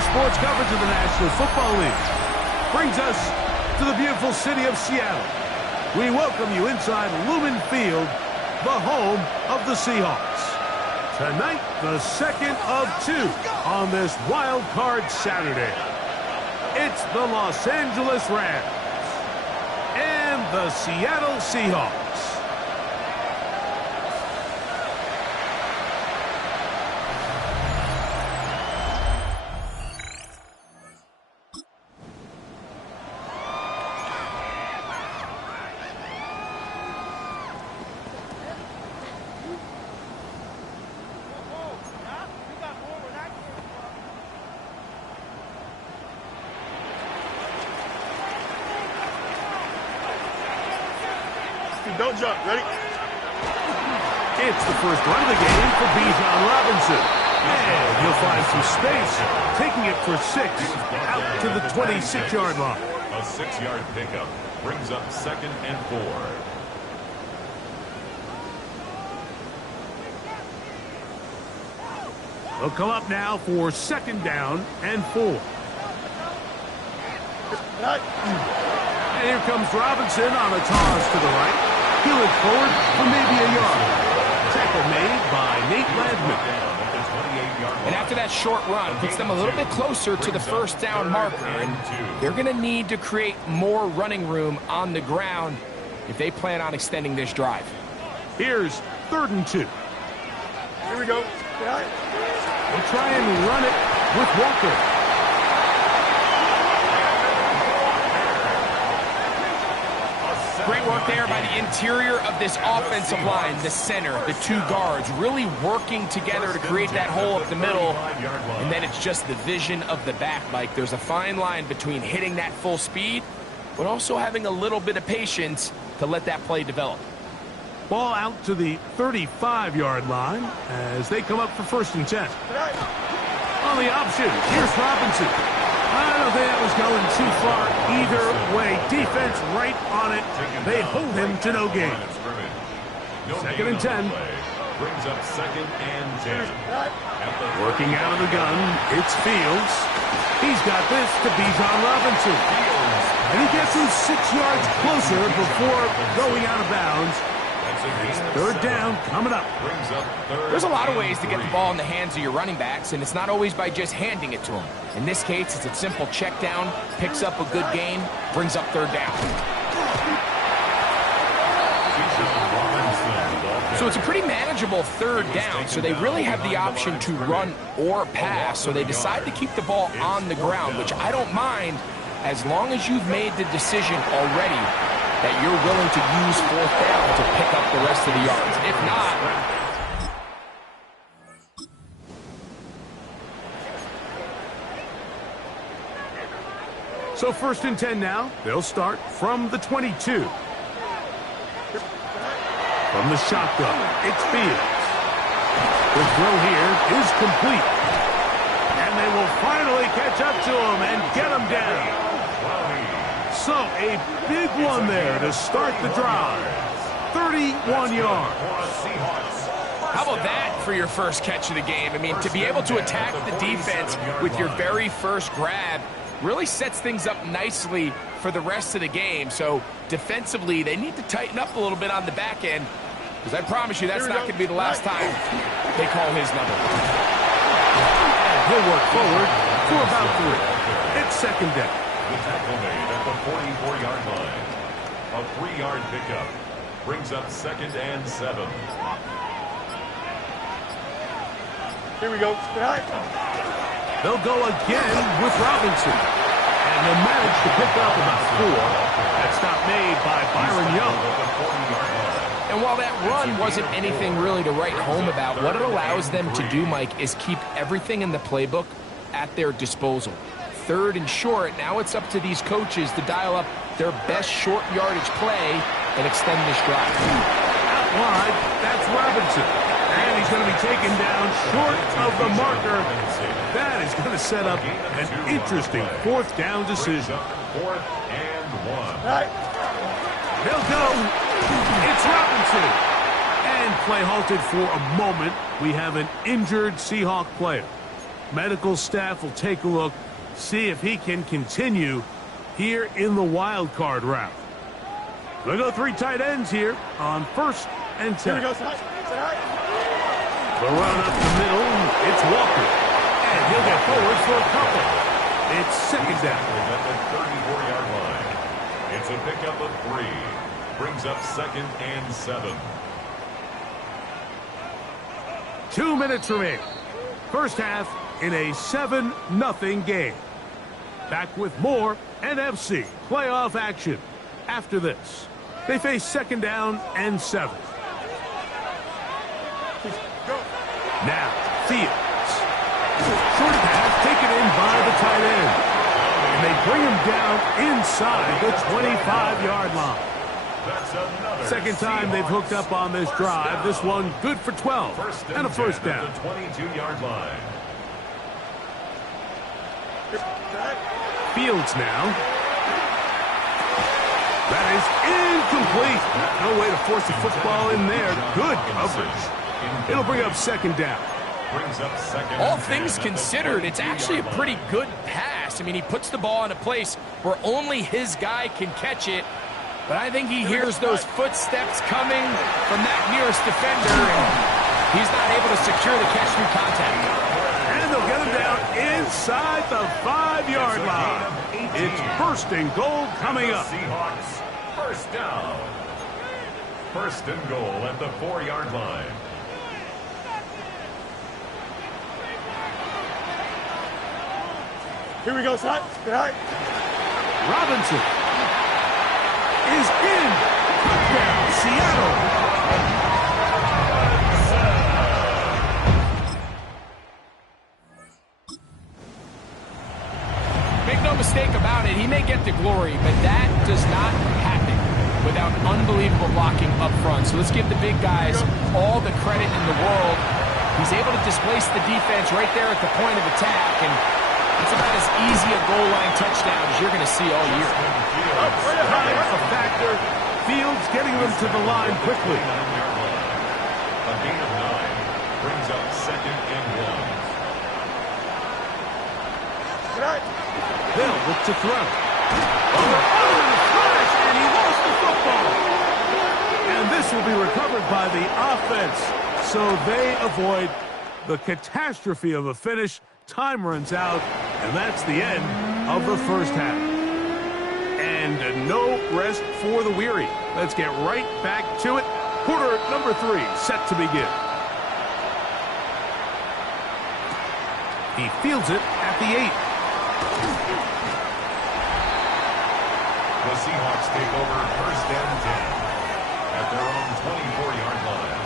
sports coverage of the National Football League brings us to the beautiful city of Seattle. We welcome you inside Lumen Field, the home of the Seahawks. Tonight, the second of two on this wild card Saturday. It's the Los Angeles Rams and the Seattle Seahawks. Don't jump. Ready? It's the first run of the game for Bijan Robinson. And he'll find some space, taking it for 6 out to the 26-yard line. A 6-yard pickup brings up 2nd and 4. They'll come up now for 2nd down and 4. And here comes Robinson on a toss to the right. He'll look forward for maybe a yard. Tackle made by Nate Landman. And after that short run, puts them a little bit closer to the first down marker. And they're going to need to create more running room on the ground if they plan on extending this drive. Here's 3rd and 2. Here we go. They'll try and run it with Walker. Great work there by the interior of this offensive line, the center, the 2 guards, really working together to create that hole up the middle. And then it's just the vision of the back, Mike. There's a fine line between hitting that full speed, but also having a little bit of patience to let that play develop. Ball out to the 35-yard line as they come up for 1st and 10. On the option, here's Robinson. I don't think that was going too far either way. Defense right on it. They hold him to no gain. 2nd and 10. Brings up 2nd and 10. Working out of the gun, it's Fields. He's got this to Bijan Robinson. And he gets him 6 yards closer before going out of bounds. 3rd down coming up. There's a lot of ways to get the ball in the hands of your running backs, and it's not always by just handing it to them. In this case, it's a simple check down, picks up a good gain, brings up 3rd down. So it's a pretty manageable 3rd down, so they really have the option to run or pass, so they decide to keep the ball on the ground, which I don't mind as long as you've made the decision already that you're willing to use 4th down to pick up the rest of the yards. If not, so 1st and 10 now. They'll start from the 22. From the shotgun, it's Fields. The throw here is complete. And they will finally catch up to him and get him down. So, a big one there to start the drive. 31 yards. How about that for your first catch of the game? I mean, to be able to attack the defense with your very first grab really sets things up nicely for the rest of the game. So, defensively, they need to tighten up a little bit on the back end, because I promise you that's not going to be the last time they call his number. And he'll work forward for about 3. It's 2nd down. The tackle made at the 44-yard line. A 3-yard pickup brings up 2nd and 7. Here we go. They'll go again with Robinson. And they'll manage to pick up about 4. That stop made by Byron Young. And while that run wasn't anything really to write home about, what it allows them to do, Mike, is keep everything in the playbook at their disposal. 3rd and short, now it's up to these coaches to dial up their best short yardage play and extend this drive. Out wide, that's Robinson. And he's going to be taken down short of the marker. That is going to set up an interesting 4th down decision. 4th and 1. They'll go. It's Robinson. And play halted for a moment. We have an injured Seahawk player. Medical staff will take a look, see if he can continue here in the wild card round. They'll go 3 tight ends here on 1st and 10. Here we go. Say hi. The run up the middle, it's Walker. And he'll get forward for a couple. It's 2nd down. At the 34-yard line. It's a pickup of 3. Brings up 2nd and 7. 2 minutes remaining. First half in a 7-0 game. Back with more NFC playoff action after this. They face 2nd down and 7. Now, Fields. Short pass taken in by the tight end. And they bring him down inside the 25-yard line. That's another 2nd time they've hooked up on this drive. This one good for 12 and a 1st down. At the 22-yard line. Fields now. That is incomplete. No way to force the football in there. Good coverage. It'll bring up 2nd down. Brings up 2nd. All things considered, it's actually a pretty good pass. I mean, he puts the ball in a place where only his guy can catch it. But I think he hears those footsteps coming from that nearest defender, and he's not able to secure the catch through contact. And they'll get him down inside the 5-yard line. It's 1st and goal coming up. Seahawks, 1st down. 1st and goal at the 4-yard line. Here we go. Say hi. Robinson is in. Touchdown, Seattle. Make no mistake about it, he may get the glory, but that does not happen without unbelievable blocking up front. So let's give the big guys all the credit in the world. He's able to displace the defense right there at the point of attack, and it's about as easy a goal line touchdown as you're going to see all year. Time a factor. Fields getting them to the line quickly. A gain of 9 brings up 2nd and 1. They'll look to throw. Oh, crash, and he lost the football. And this will be recovered by the offense. So they avoid the catastrophe of a finish. Time runs out, and that's the end of the 1st half. And no rest for the weary. Let's get right back to it. Quarter number 3 set to begin. He fields it at the 8. The Seahawks take over 1st and 10 at their own 24-yard line.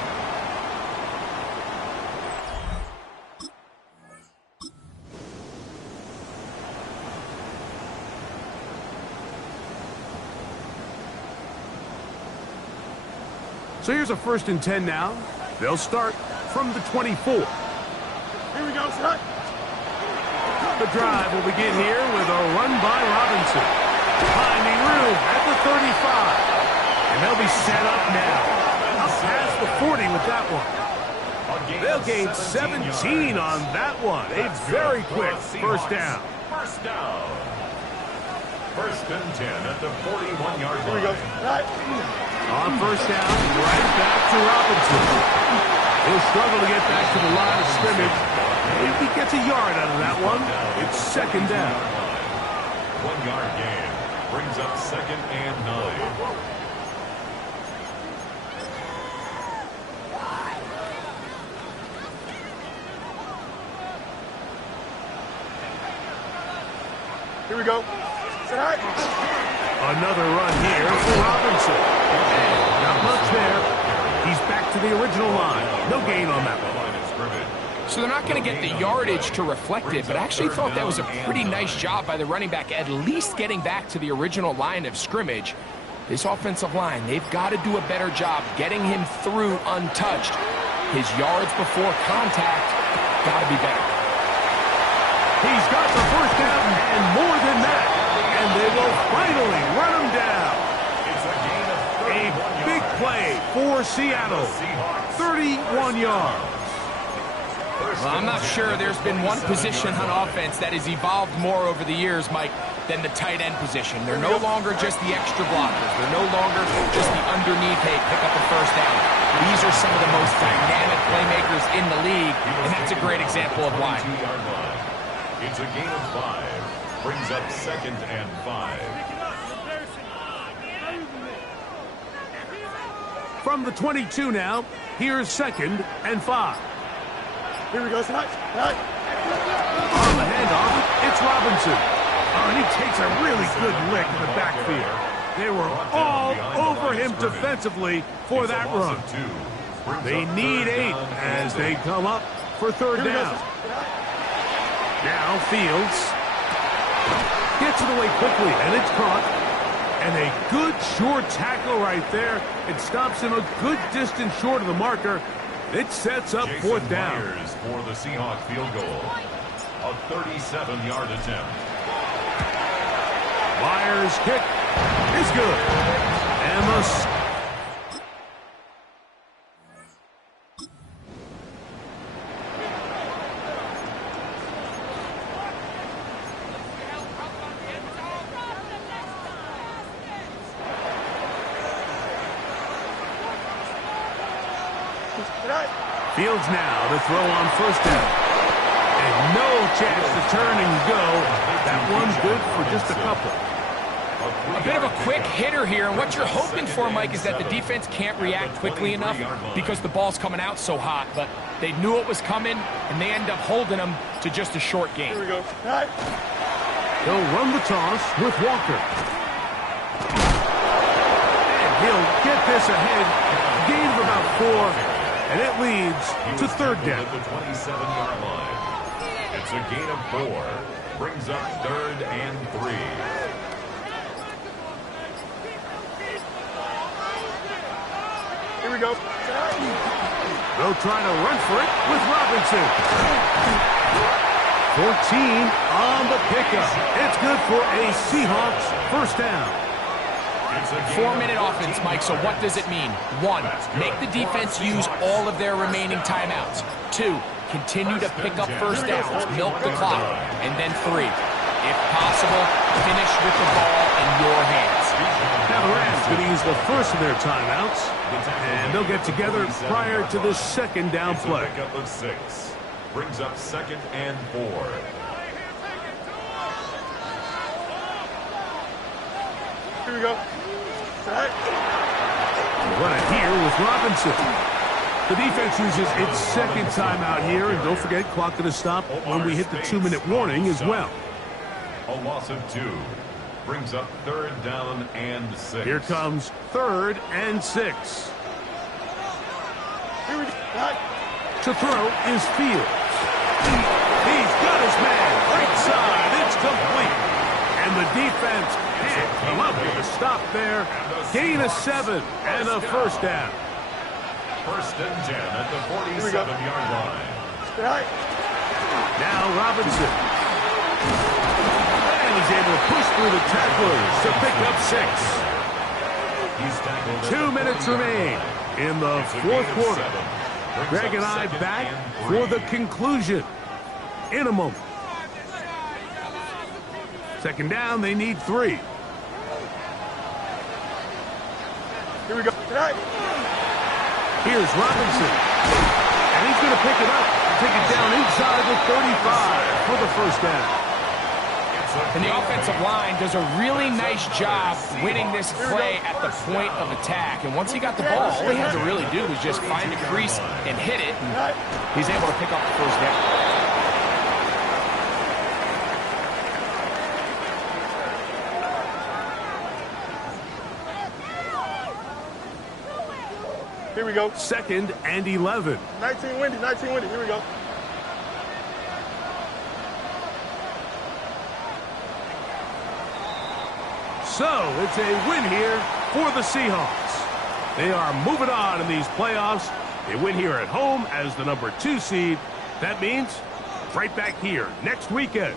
So here's a 1st and 10 now. They'll start from the 24. Here we go. Say hi. The drive will begin here with a run by Robinson. Finding room at the 35. And they'll be set up now. Up past the 40 with that one. They'll gain 17 on that one. A very quick 1st down. 1st down. 1st and 10 at the 41-yard line. Here we go. On 1st down, right back to Robinson. He'll struggle to get back to the line of scrimmage. If he gets a yard out of that one, it's 2nd down. 1-yard gain brings up 2nd and 9. Here we go. Say hi. Another run here for Robinson. And not much there. He's back to the original line. No gain on that one. So they're not going to get the yardage to reflect it, but I actually thought that was a pretty nice job by the running back, at least getting back to the original line of scrimmage. This offensive line, they've got to do a better job getting him through untouched. His yards before contact got to be better. He's got the 1st down and more than that. And they will finally run him down. It's a gain of 31 big yards. play for Seattle. 31 yards. Well, I'm not sure there's been one position on offense that has evolved more over the years, Mike, than the tight end position. They're no longer just the extra blockers. They're no longer just the underneath, hey, pick up a first down. These are some of the most dynamic playmakers in the league, and that's a great example of why. It's a gain of 5. Brings up 2nd and 5. From the 22 now, here's 2nd and 5. Here we go, tonight. On the handoff, it's Robinson. Oh, and he takes a really good lick in the backfield. They were all over him defensively for that run. They need 8 as they come up for 3rd down. Now Fields gets it away quickly, and it's caught. And a good short tackle right there. It stops him a good distance short of the marker. It sets up 4th down. Myers for the Seahawk field goal. A 37-yard attempt. Myers' kick is good. And the Fields now to throw on 1st down. And no chance to turn and go. That one's good for just a couple. A bit of a quick hitter here, and what you're hoping for, Mike, is that the defense can't react quickly enough because the ball's coming out so hot. But they knew it was coming, and they end up holding them to just a short game. Here we go. He'll run the toss with Walker. And he'll get this ahead. Gain of about 4. And it leads to 3rd down. At the 27-yard line. It's a gain of 4. Brings up 3rd and 3. Here we go. They'll try to run for it with Robinson. 14 on the pickup. It's good for a Seahawks 1st down. 4-minute offense, Mike, so what does it mean? 1, make the defense use all of their remaining timeouts. 2, continue to pick up 1st downs, milk the clock. And then 3, if possible, finish with the ball in your hands. Now the Rams going to use the first of their timeouts, and they'll get together prior to the 2nd down play. Pickup of 6. Brings up 2nd and 4. Here we go. Run it here with Robinson. The defense uses its 2nd timeout here, and don't forget, clock going to stop when we hit the 2-minute warning as well. A loss of 2. Brings up 3rd down and 6. Here comes 3rd and 6. Here we go. To throw is Fields. He's got his man. Right side. It's complete. And the defense can't come up with a stop there. Gain of 7 and a 1st down. 1st and 10 at the 47-yard line. Now Robinson. And he's able to push through the tacklers to pick up 6. 2 minutes remain in the 4th quarter. Greg and I back for the conclusion in a moment. 2nd down, they need 3. Here we go. Here's Robinson. And he's going to pick it up and take it down inside the 35 for the 1st down. And the offensive line does a really nice job winning this play at the point of attack. And once he got the ball, all he had to really do was just find a crease and hit it. And he's able to pick up the 1st down. Here we go. 2nd and 11. 19 windy. Here we go. So it's a win here for the Seahawks. They are moving on in these playoffs. They win here at home as the number 2 seed. That means right back here next weekend.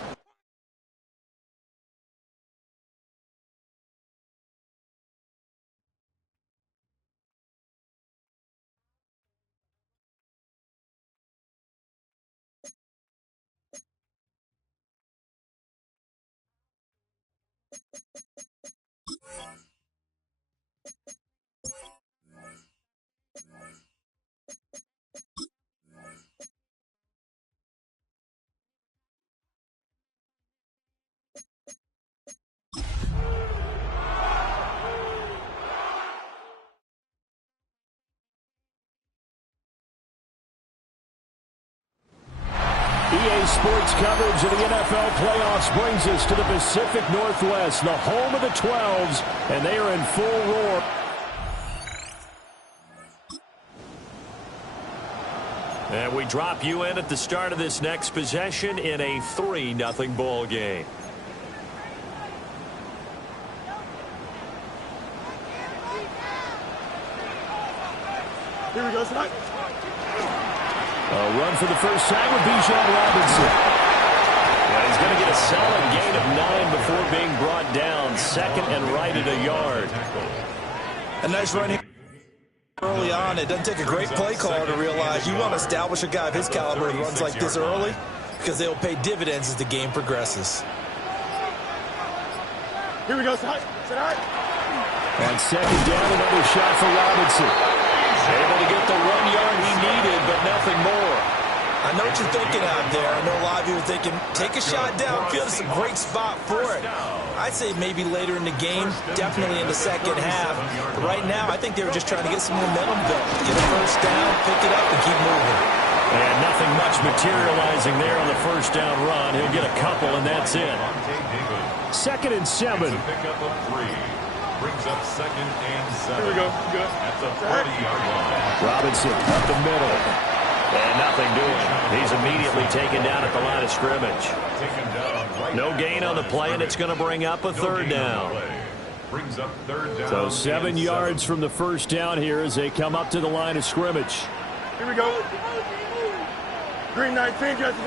EA Sports coverage of the NFL playoffs brings us to the Pacific Northwest, the home of the 12s, and they are in full roar. And we drop you in at the start of this next possession in a 3-0 ball game. Here we go, tonight. A run for the first time with Bijan Robinson. Yeah, he's going to get a solid gain of 9 before being brought down. Second and right at a yard. A nice run here early on. It doesn't take a great play caller to realize you want to establish a guy of his caliber who runs like this early, because they'll pay dividends as the game progresses. Here we go, tonight. On second down, another shot for Robinson. Able to get the 1 yard he needed, but nothing more. I know what you're thinking out there. I know a lot of you are thinking, take a shot downfield. It's a great spot for it. I'd say maybe later in the game, definitely in the second half. But right now, I think they were just trying to get some momentum built. Get a first down, pick it up, and keep moving. And nothing much materializing there on the first down run. He'll get a couple, and that's it. 2nd and 7. Brings up 2nd and 7. Here we go. Good. At the 40-yard line. Robinson up the middle. And nothing doing. He's immediately taken down at the line of scrimmage. Taken down right. No gain on the play, and it's going to bring up a third down. Brings up 3rd down. So 7 yards from the first down here as they come up to the line of scrimmage. Here we go. Green 19, Jesse.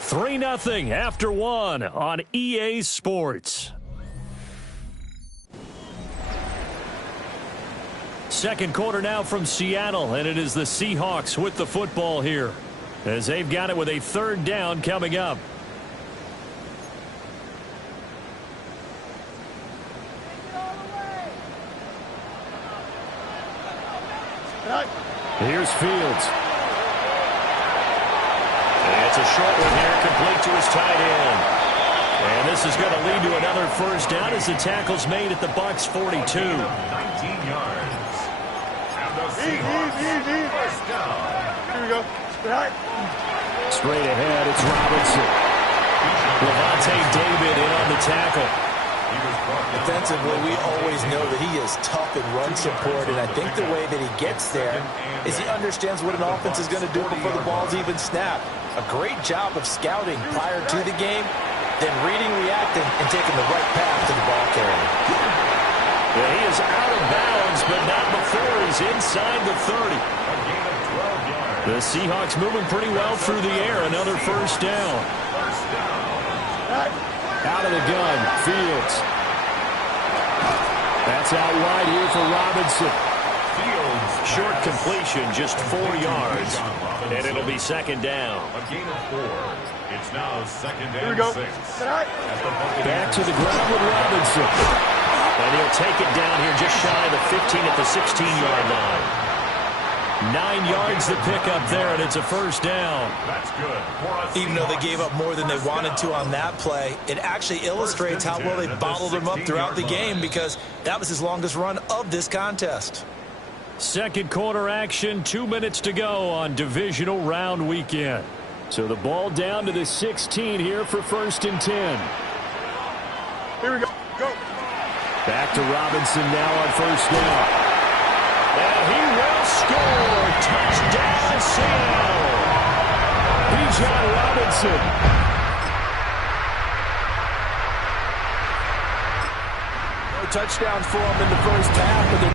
3-0 after 1 on EA Sports. Second quarter now from Seattle, and it is the Seahawks with the football here as they've got it with a 3rd down coming up. Here's Fields. And it's a short one here, complete to his tight end. And this is going to lead to another first down as the tackle's made at the Bucs 42. 19 yards. Easy. First down. Here we go. Straight ahead, it's Robinson. Levante David in on the tackle. Defensively, we always know that he is tough in run support, and I think the way that he gets there is he understands what an offense is going to do before the ball's even snapped. A great job of scouting prior to the game, then reading, reacting, and taking the right path to the ball carrier. Yeah, he is out of bounds, but not before he's inside the 30. The Seahawks moving pretty well through the air. Another first down. Out of the gun, Fields. That's out wide here for Robinson. Fields. Short completion, just 4 yards. And it'll be 2nd down. A gain of 4. It's now 2nd Here we and go. 6. Back to the ground with Robinson. And he'll take it down here just shy of the 15 at the 16-yard line. 9 yards to pick up there, and it's a first down. That's good. Even though they gave up more than they wanted to on that play, it actually illustrates how well they bottled him up throughout the game, because that was his longest run of this contest. Second quarter action, 2 minutes to go on divisional round weekend. So the ball down to the 16 here for 1st and 10. Here we go. Go. Back to Robinson now on first down. And he will score. Touchdown, Seattle. Bijan Robinson. No touchdowns for him in the first half, but the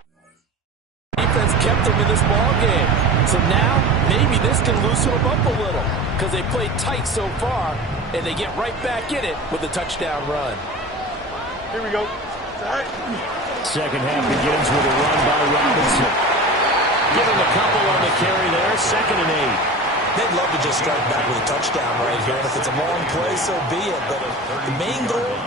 defense kept them in this ball game. So now maybe this can loosen them up a little, because they played tight so far, and they get right back in it with a touchdown run. Here we go. Second half begins with a run by Robinson. Give him a couple on the carry there. 2nd and 8. They'd love to just strike back with a touchdown right here, and if it's a long play, so be it. But the main goal,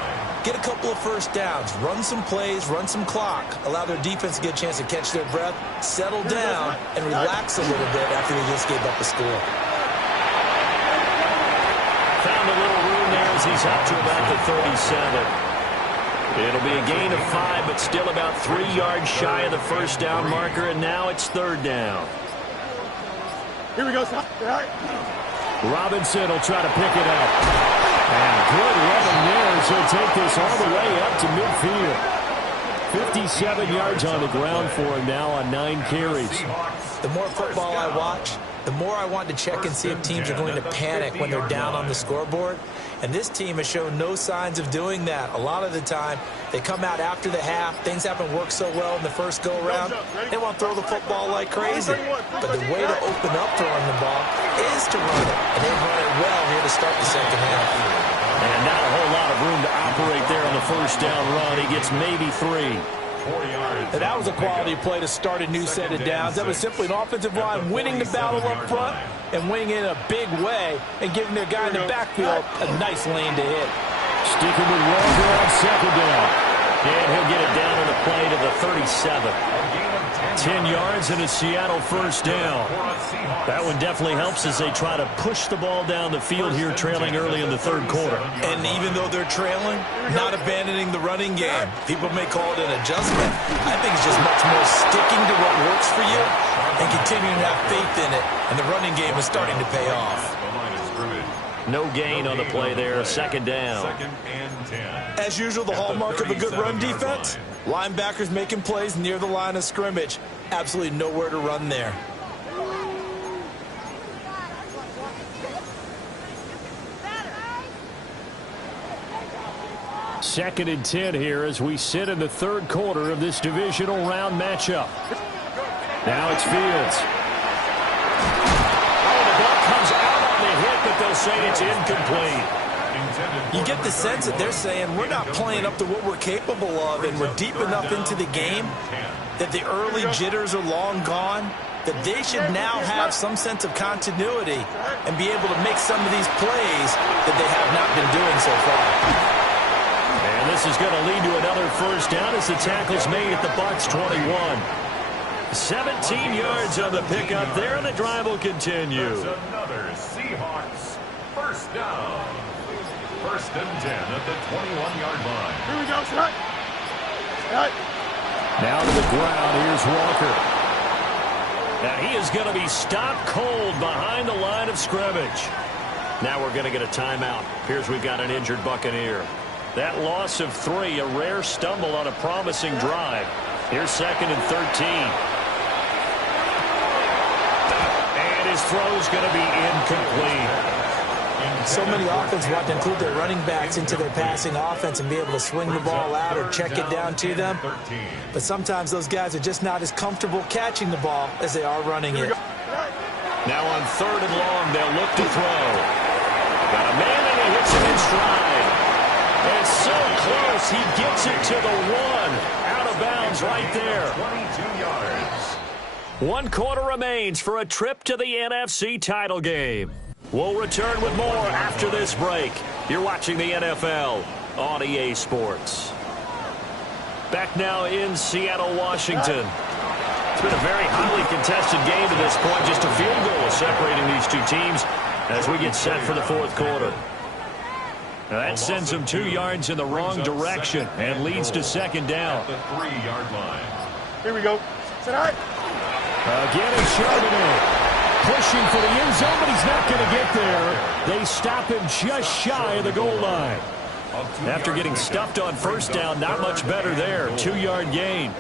get a couple of first downs, run some plays, run some clock, allow their defense to get a chance to catch their breath, settle down, and relax a little bit after they just gave up a score. Found a little room there as he's out to about the 37. It'll be a gain of 5, but still about 3 yards shy of the first down marker, and now it's third down. Here we go. Robinson will try to pick it up. And good running there as he'll take this all the way up to midfield. 57 yards on the ground for him now on 9 carries. The more football I watch, the more I want to check and see if teams are going to panic when they're down on the scoreboard. And this team has shown no signs of doing that. A lot of the time, they come out after the half. Things haven't worked so well in the first go-around. They want to throw the football like crazy. But the way to open up throwing the ball is to run it. And they've run it well here to start the second half. And not a whole lot of room to operate there on the first down run. He gets maybe 3. And that was a quality play to start a new set of downs. That was simply an offensive line winning the battle up front and winning it in a big way and giving their guy in the backfield a nice lane to hit. Sticking with Walker on second down. And he'll get it down on the play to the 37. 10 yards and a Seattle first down. That one definitely helps as they try to push the ball down the field here, trailing early in the third quarter. And even though they're trailing, not abandoning the running game. People may call it an adjustment. I think it's just much more sticking to what works for you and continuing to have faith in it. And the running game is starting to pay off. No gain on the play there, second down. As usual, the hallmark of a good run defense, linebackers making plays near the line of scrimmage. Absolutely nowhere to run there. Second and 10 here as we sit in the third quarter of this divisional round matchup. Now it's Fields. Oh, the ball comes out on the hit, but they'll say it's incomplete. You get the sense that they're saying we're not playing up to what we're capable of, and we're deep enough into the game that the early jitters are long gone, that they should now have some sense of continuity and be able to make some of these plays that they have not been doing so far. And this is going to lead to another first down as the tackle's made at the Bucs 21. 17 yards on the pickup there, and the drive will continue. Another Seahawks first down. First and 10 at the 21-yard line. Here we go, shot. Now to the ground, here's Walker. Now he is going to be stopped cold behind the line of scrimmage. Now we're going to get a timeout. Here's we've got an injured Buccaneer. That loss of 3, a rare stumble on a promising drive. Here's second and 13. And his throw's going to be incomplete. So many offenses want to include their running backs into their passing offense and be able to swing the ball out or check it down to them. But sometimes those guys are just not as comfortable catching the ball as they are running it. Now on third and long, they'll look to throw. Got a man and he hits it in stride. It's so close, he gets it to the 1. Out of bounds right there. 22 yards. 1 quarter remains for a trip to the NFC title game. We'll return with more after this break. You're watching the NFL on EA Sports. Back now in Seattle, Washington. It's been a very highly contested game to this point. Just a field goal separating these two teams as we get set for the fourth quarter. Now that sends them 2 yards in the wrong direction and leads to second down. At the 3-yard line. Here we go. Sit high. Again, it's Charbonnet. Pushing for the end zone, but he's not going to get there. They stop him just shy of the goal line. After getting stuffed on first down, not much better there. 2-yard gain.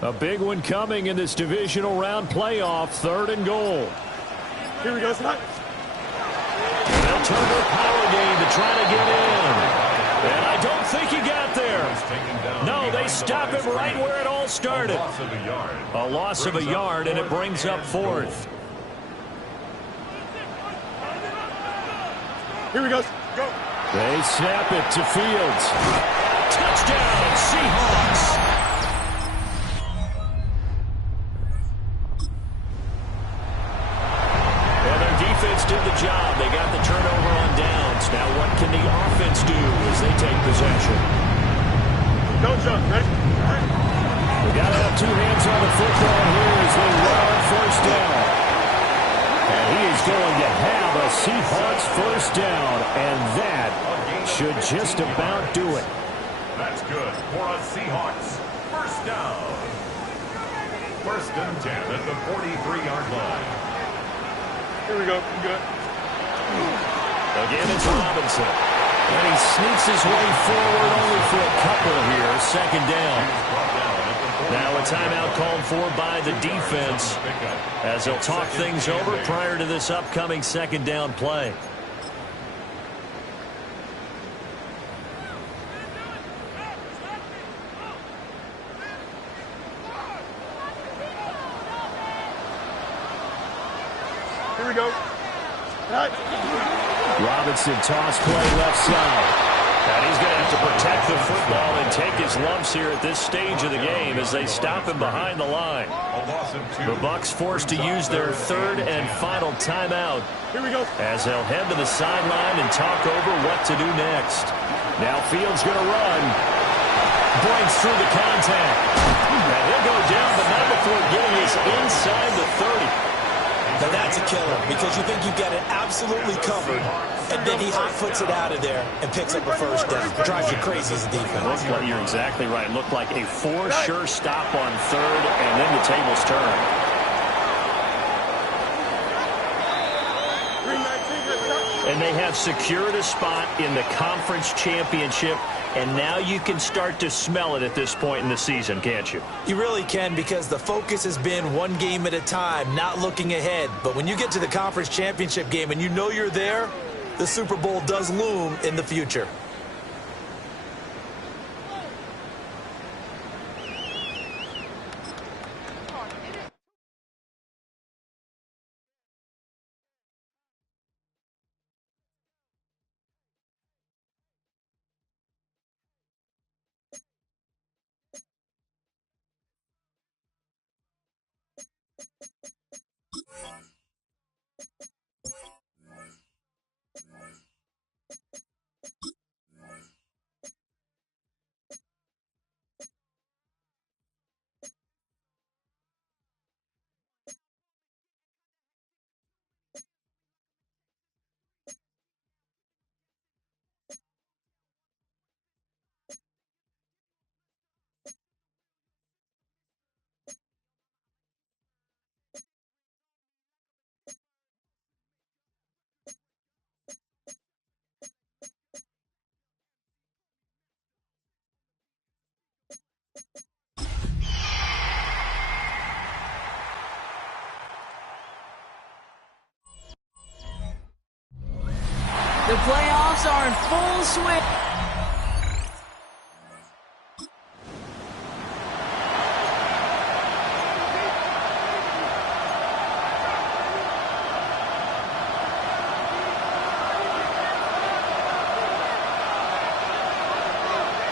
A big one coming in this divisional round playoff. 3rd and goal. Here we go, Scott. They'll turn their power game to try to get in. And I don't think he got there. No, they stop him right where it all started. A loss of a yard, and it brings up 4th. Here we go. They snap it to Fields. Touchdown, Seahawks. And their defense did the job. They got the turnover on downs. Now what can the offense do as they take possession? No jump, ready? All right. We got to have two hands on the football here as they run on first down. And he is going to have a Seahawks first down, and that should just about do it. That's good for a Seahawks first down. First and 10 at the 43-yard line. Here we go. We good. Again, it's Robinson. And he sneaks his way forward only for a couple here. Second down. Now a timeout called for by the defense as they'll talk things over prior to this upcoming second down play. Here we go. Right. Robinson toss play left side. And he's going to have to protect the football and take his lumps here at this stage of the game as they stop him behind the line. The Bucs forced to use their third and final timeout. Here we go. As they'll head to the sideline and talk over what to do next. Now Fields going to run. Breaks through the contact. And he'll go down, but not before getting us inside the 30. Now that's a killer because you think you've got it absolutely covered, and then he hot-foots it out of there and picks up a first down. It drives you crazy as a defense. Well, you're exactly right. Looked like a for-sure stop on third, and then the tables turn. And they have secured a spot in the conference championship, and now you can start to smell it at this point in the season, can't you? You really can, because the focus has been one game at a time, not looking ahead. But when you get to the conference championship game and you know you're there, the Super Bowl does loom in the future. The playoffs are in full swing.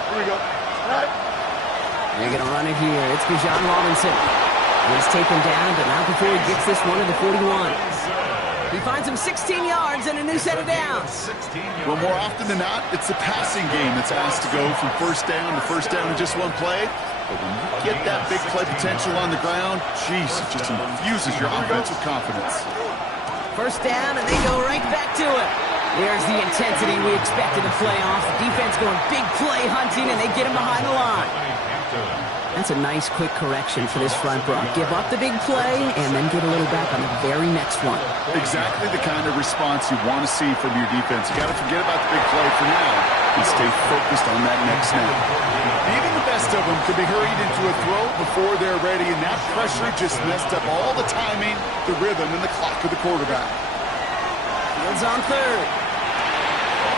Here we go. Right. They're going to run it here. It's Bijan Robinson. He's taken down, but not before he gets this one to the 41. He finds him 16 yards and a new set of downs. Well, more often than not, it's the passing game that's asked to go from first down in just one play. But when you get that big play potential on the ground, geez, it just infuses your offense with confidence. First down, and they go right back to it. There's the intensity we expected in playoffs. Defense going big play hunting, and they get him behind the line. That's a nice, quick correction for this front row. Give up the big play and then get a little back on the very next one. Exactly the kind of response you want to see from your defense. You got to forget about the big play for now and stay focused on that next snap. Even the best of them could be hurried into a throw before they're ready, and that pressure just messed up all the timing, the rhythm, and the clock of the quarterback. Fields on third.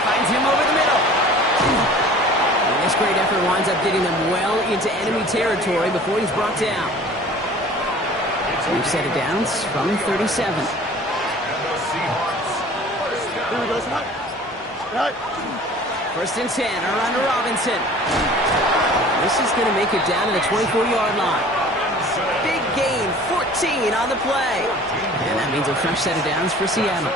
Finds him over the middle. This great effort winds up getting them well into enemy territory before he's brought down. New set of downs from 37. Here we go, First and 10, around to Robinson. This is going to make it down to the 24-yard line. Big gain, 14 on the play. And that means a fresh set of downs for Seattle.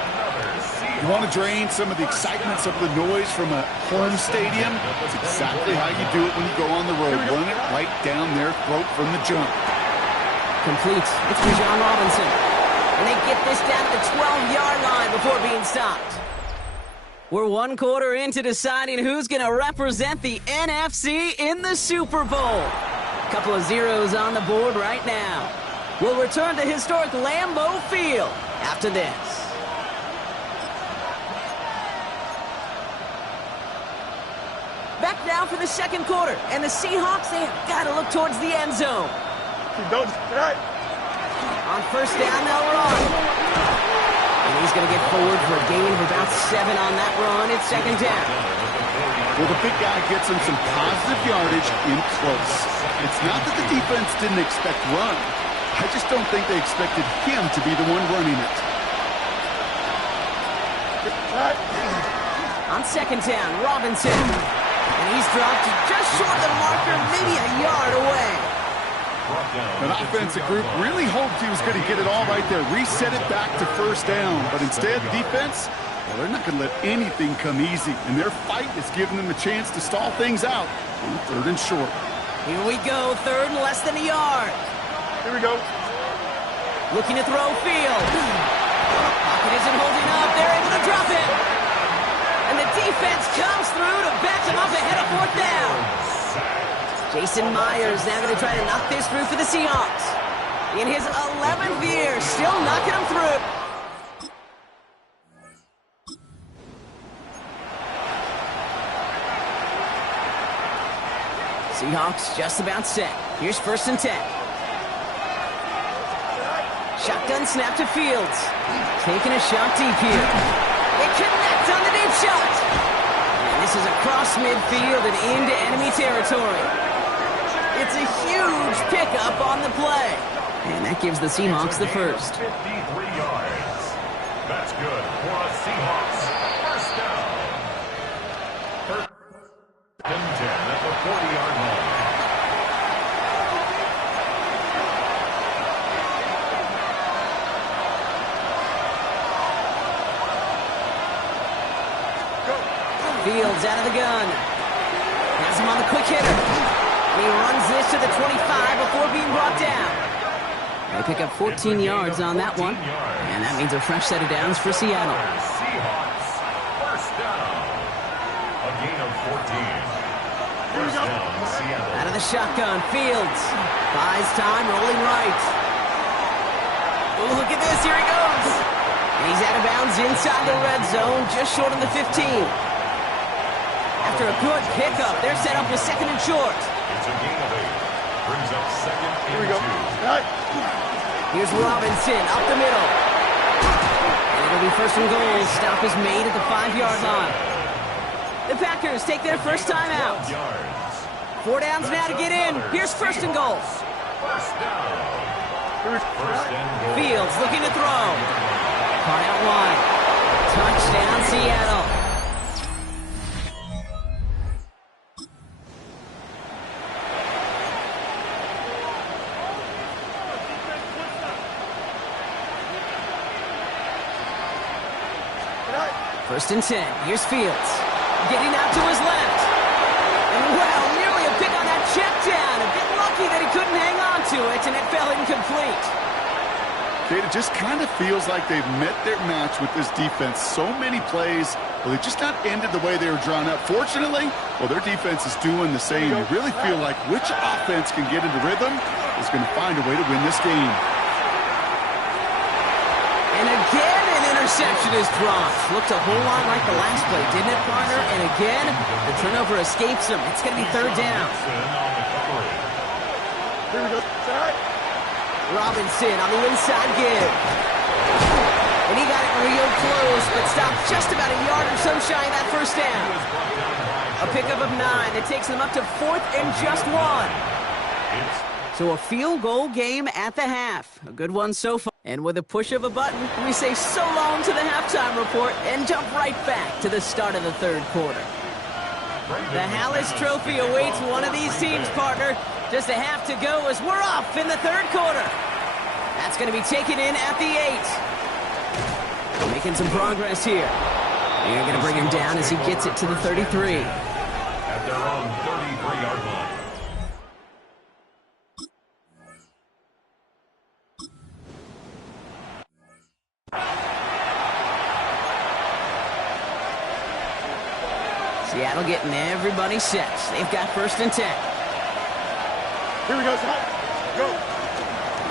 You want to drain some of the excitement, some of the noise from a home stadium? That's exactly how you do it when you go on the road. Run it right down their throat from the jump. Complete. It's for John Robinson. And they get this down to the 12-yard line before being stopped. We're one quarter into deciding who's going to represent the NFC in the Super Bowl. Couple of zeros on the board right now. We'll return to historic Lambeau Field after this. Back now for the second quarter, and the Seahawks, they have got to look towards the end zone. On first down, they'll run. And he's going to get forward for a gain of about 7 on that run. It's second down. Well, the big guy gets him some positive yardage in close. It's not that the defense didn't expect run. I just don't think they expected him to be the one running it. On second down, Robinson. And he's dropped just short of the marker, maybe a yard away. An offensive group really hoped he was going to get it all right there, reset it back to first down. But instead, defense, well, they're not going to let anything come easy. And their fight is giving them a chance to stall things out on third and short. Here we go, third and less than a yard. Here we go. Looking to throw field. Pocket isn't holding up. They're able to drop it. And the defense comes through to back them up ahead of fourth down. Jason Myers now going to try to knock this through for the Seahawks. In his 11th year, still knocking them through. Seahawks just about set. Here's first and 10. Shotgun snap to Fields. Taking a shot deep here. They connect on the deep shot. And this is across midfield and into enemy territory. It's a huge pickup on the play. And that gives the Seahawks the first. 53 yards. That's good for a Seahawks. First down. First and 10 at the 40-yard line. Fields out of the gun. Has him on the quick hitter. And he runs this to the 25 before being brought down. They pick up 14 yards on that one. And that means a fresh set of downs for Seattle. Seahawks. First down. A gain of 14. First down, Seattle. Out of the shotgun, Fields. Buys time, rolling right. Oh, look at this. Here he goes. And he's out of bounds inside the red zone, just short of the 15. After a good pickup, they're set up with second and short. It's a gain of 8. Brings up second and 2. Here we go. Here's Robinson up the middle. And it'll be first and goal. Stop is made at the 5-yard line. The Packers take their first time out. 4 downs now to get in. Here's first and goal. First down. First and goal. Fields looking to throw. Caught out wide. Touchdown, Seattle. First and 10. Here's Fields. Getting out to his left. And well, nearly a pick on that check down. A bit lucky that he couldn't hang on to it, and it fell incomplete. Kate, it just kind of feels like they've met their match with this defense. So many plays, well, they just not ended the way they were drawn up. Fortunately, well, their defense is doing the same. You really feel like which offense can get into rhythm is going to find a way to win this game. And again, an interception is dropped. Looked a whole lot like the last play, didn't it, partner? And again, the turnover escapes him. It's going to be third down. Here we go. Robinson on the inside give. And he got it real close, but stopped just about a yard or so shy of that first down. A pickup of 9 that takes them up to 4th and just 1. So a field goal game at the half. A good one so far. And with a push of a button, we say so long to the halftime report and jump right back to the start of the third quarter. The Hallis Trophy awaits one of these teams, partner. Just a half to go as we're off in the third quarter. That's going to be taken in at the 8. Making some progress here. They're going to bring him down as he gets it to the 33. At their own 33-yard line. Seattle getting everybody set. They've got 1st and 10. Here we go, Scott. Go.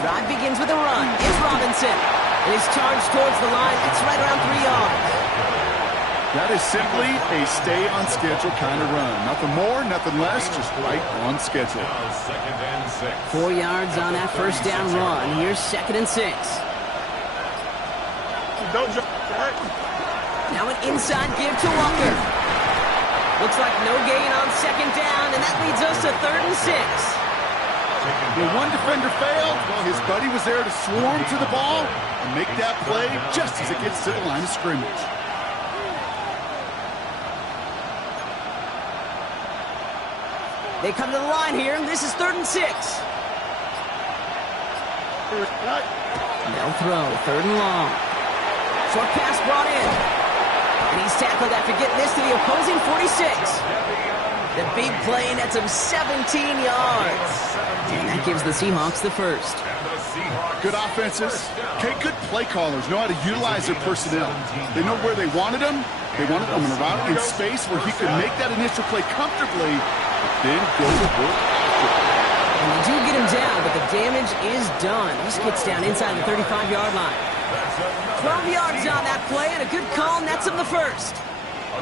Drive begins with a run. It's Robinson. And he's charged towards the line. It's right around 3 yards. That is simply a stay-on-schedule kind of run. Nothing more, nothing less, just right on schedule. Now 2nd and 6. 4 yards on that 1st down run. Here's 2nd and 6. Don't jump. Now an inside give to Walker. Looks like no gain on 2nd down, and that leads us to 3rd and 6. The one defender failed. Well, his buddy was there to swarm to the ball and make that play just as it gets to the line of scrimmage. They come to the line here, and this is 3rd and 6. They'll throw, 3rd and long. Short pass brought in. And he's tackled after getting this to the opposing 46. The big play nets him 17 yards. And that gives the Seahawks the 1st. Good offenses. Okay, good play callers know how to utilize their personnel. They know where they wanted them. They wanted them in a route in space where he could make that initial play comfortably, but then go to work after. And they do get him down, but the damage is done. He gets down inside the 35-yard line. 12 yards on that play, and a good call nets him the 1st.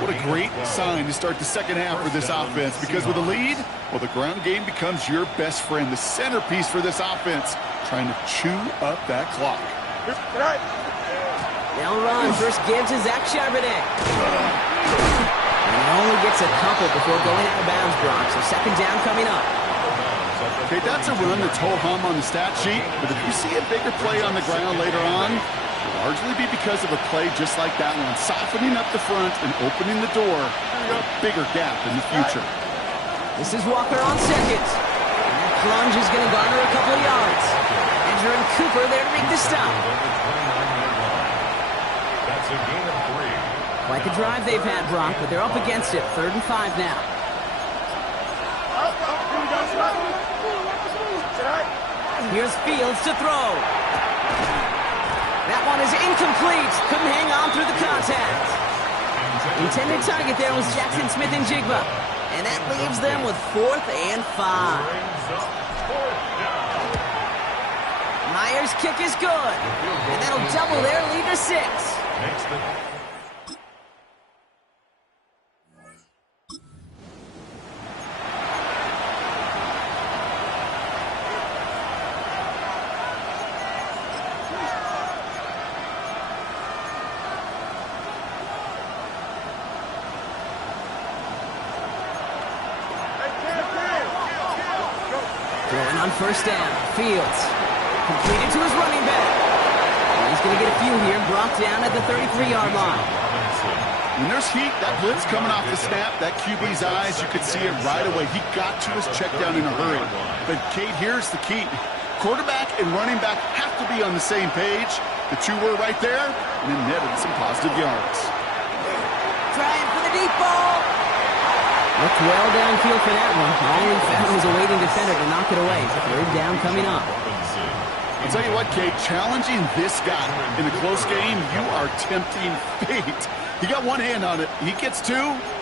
What a great sign to start the second half for this offense, because with a lead, well, the ground game becomes your best friend, the centerpiece for this offense, trying to chew up that clock. They'll run. First give to Zach Charbonnet. And he only gets a couple before going out of bounds, Brock, so 2nd down coming up. Okay, that's a run that's ho-hum on the stat sheet, but if you see a bigger play on the ground later on, it'll largely be because of a play just like that one, softening up the front and opening the door for a bigger gap in the future. This is Walker on 2nd. And that plunge is going to garner a couple of yards. Edger and Cooper there to make the stop. That's a gain of 3. Quite the drive they've had, Brock, but they're up against it. 3rd and 5 now. Here's Fields to throw. That one is incomplete. Couldn't hang on through the contact. Intended target there was Jackson Smith and Jigba. And that leaves them with 4th and 5. Myers' kick is good. And that'll double their lead to 6. Throwing on 1st down. Fields. Completed to his running back. And he's going to get a few here. Brought down at the 33-yard line. When there's heat, that blitz coming off the snap, that QB's eyes, you could see it right away. He got to his check down in a hurry. But, Kate, here's the key. Quarterback and running back have to be on the same page. The two were right there, and then netted some positive yards. Trying for the deep ball. Looked well downfield for that one. All he found was a waiting defender to knock it away. 3rd down coming up. I'll tell you what, Kate, challenging this guy in a close game, you are tempting fate. He got one hand on it. He gets 2.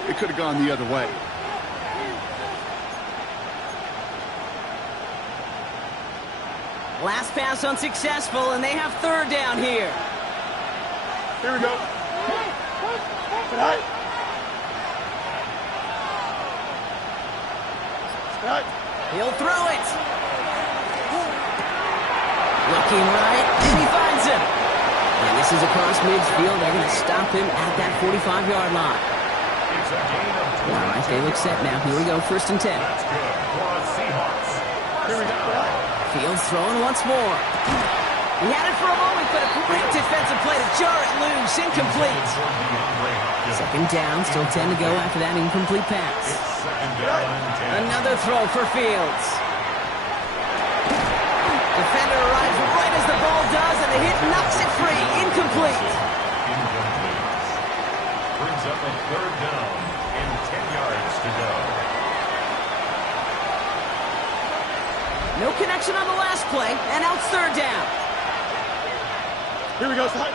It could have gone the other way. Last pass unsuccessful, and they have 3rd down here. Here we go. Tonight. He'll throw it. Looking right, and he finds him. And this is across midfield. They're going to stop him at that 45-yard line. All right, they look set now. Here we go, 1st and 10. That's good for the Seahawks. Here we go. Fields throwing once more. He had it for a moment, but a great defensive play to jar it loose. Incomplete. Second down, still 10 to go after that incomplete pass. Another throw for Fields. Defender arrives right as the ball does, and the hit knocks it free. Incomplete. Brings up a third down and 10 yards to go. No connection on the last play, and now it's third down. Here we go, son.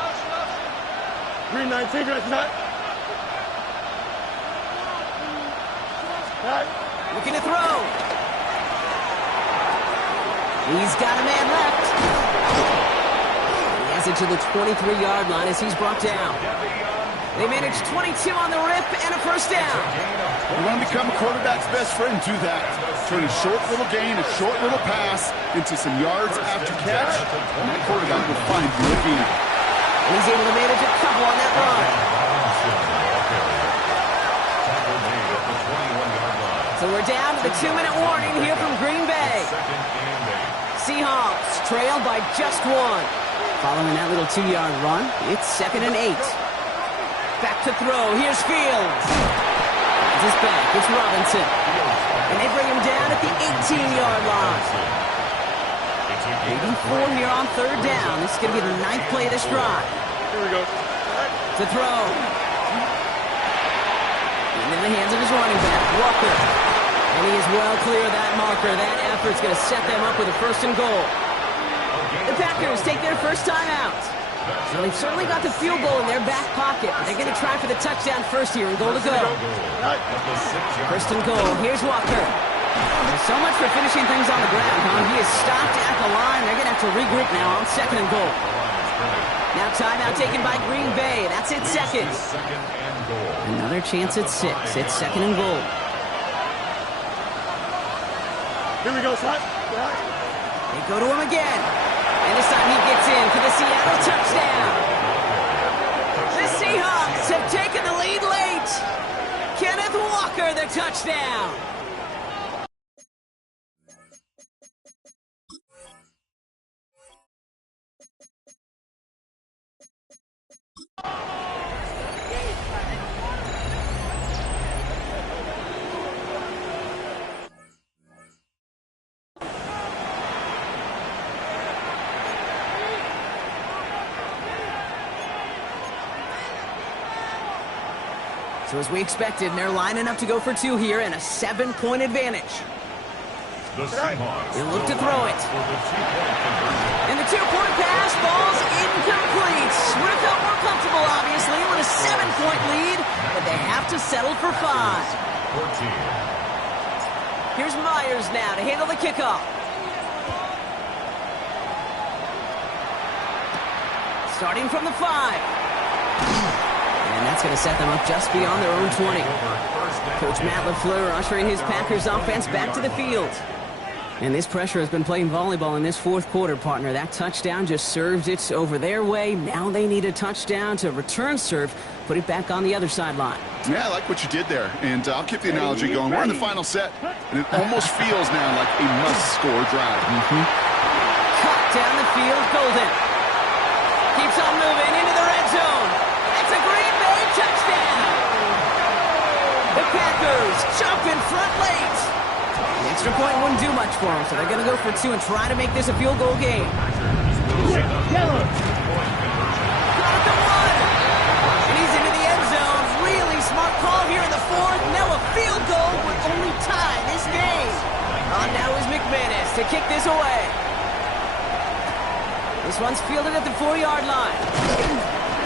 Green 19, green 9. Looking to throw. He's got a man left. He has it to the 23-yard line as he's brought down. They manage 22 on the rip and a first down. You want to become a quarterback's best friend, do that. Turn a short little gain, a short little pass into some yards after catch, and that quarterback will find you again. And he's able to manage a couple on that run. So we're down to the 2-minute warning here from Green Bay. Seahawks trailed by just one. Following that little 2-yard run, it's 2nd and 8. Back to throw. Here's Fields. It's back. It's Robinson. And they bring him down at the 18-yard line. 84 here on third down. This is going to be the 9th play of this drive. Here we go. To throw. And in the hands of his running back, Walker. And he is well clear of that marker. That effort's going to set them up with a 1st and goal. The Packers take their first time out. So they've certainly got the field goal in their back pocket, but they're going to try for the touchdown first here and goal to go. First and goal. Here's Walker. There's so much for finishing things on the ground, huh? He is stopped at the line. They're going to have to regroup now on 2nd and goal. Now timeout taken by Green Bay. That's it, 2nd. Another chance at 6. It's 2nd and goal. Here we go, son. They go to him again. And this time he gets in for the Seattle touchdown. The Seahawks have taken the lead late. Kenneth Walker, the touchdown. So as we expected, they're lining up to go for 2 here and a 7-point advantage. The Seahawks. They look to throw it. And the 2-point pass falls incomplete. Would have felt more comfortable, obviously, with a 7-point lead, but they have to settle for 5. 14. Here's Myers now to handle the kickoff. Starting from the 5. And that's going to set them up just beyond their own 20. Coach Matt LaFleur ushering his Packers offense back to the field. And this pressure has been playing volleyball in this 4th quarter, partner. That touchdown just served it over their way. Now they need a touchdown to return serve, put it back on the other sideline. Yeah, I like what you did there. And I'll keep the analogy going. We're in the final set, and it almost feels now like a must-score drive. Cut down the field, Golden. Keeps on moving into the red zone. It's a Green Bay touchdown. The Packers jump in front late. The extra point wouldn't do much for them, so they're going to go for 2 and try to make this a field goal game. Yellow. Got the 1. And he's into the end zone. Really smart call here in the 4th. Now a field goal would only tie this game. On now is McManus to kick this away. This one's fielded at the 4-yard line.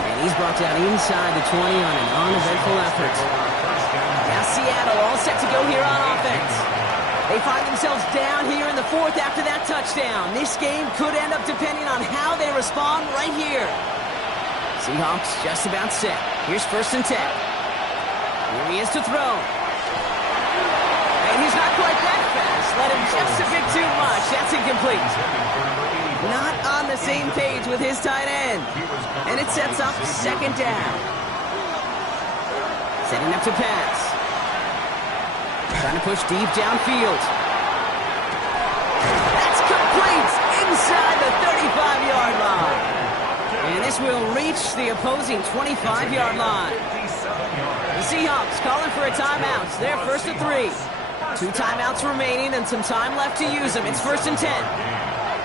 And he's brought down inside the 20 on an uneventful effort. Now Seattle all set to go here on offense. They find themselves down here in the 4th after that touchdown. This game could end up depending on how they respond right here. Seahawks just about set. Here's 1st and 10. Here he is to throw. And he's not quite that fast. Let him just a bit too much. That's incomplete. Not on the same page with his tight end. And it sets up 2nd down. Setting up to pass. Trying to push deep downfield. That's complete. End inside the 35-yard line. And this will reach the opposing 25-yard line. The Seahawks calling for a timeout. They're first and 3. 2 timeouts remaining and some time left to use them. It's first and 10.